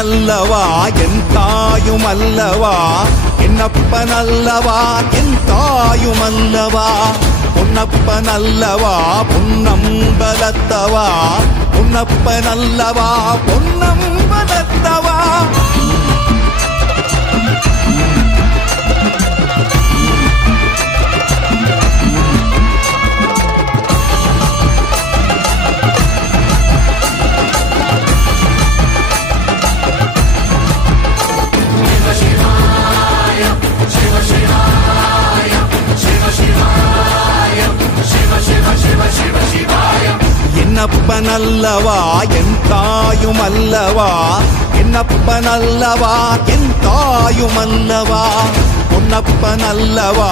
என்னப்பனல்லவா என் தாயுமல்லவா என்னப்பனல்லவா என் தாயுமல்லவா பொன்னப்பனல்லவா பொன்னம்பலத்தவா பொன்னப்பனல்லவா பொன்னம்பலத்தவா என்னப்பனல்லவா என் தாயுமல்லவா என்னப்பனல்லவா என் தாயுமல்லவா பொன்னப்பனல்லவா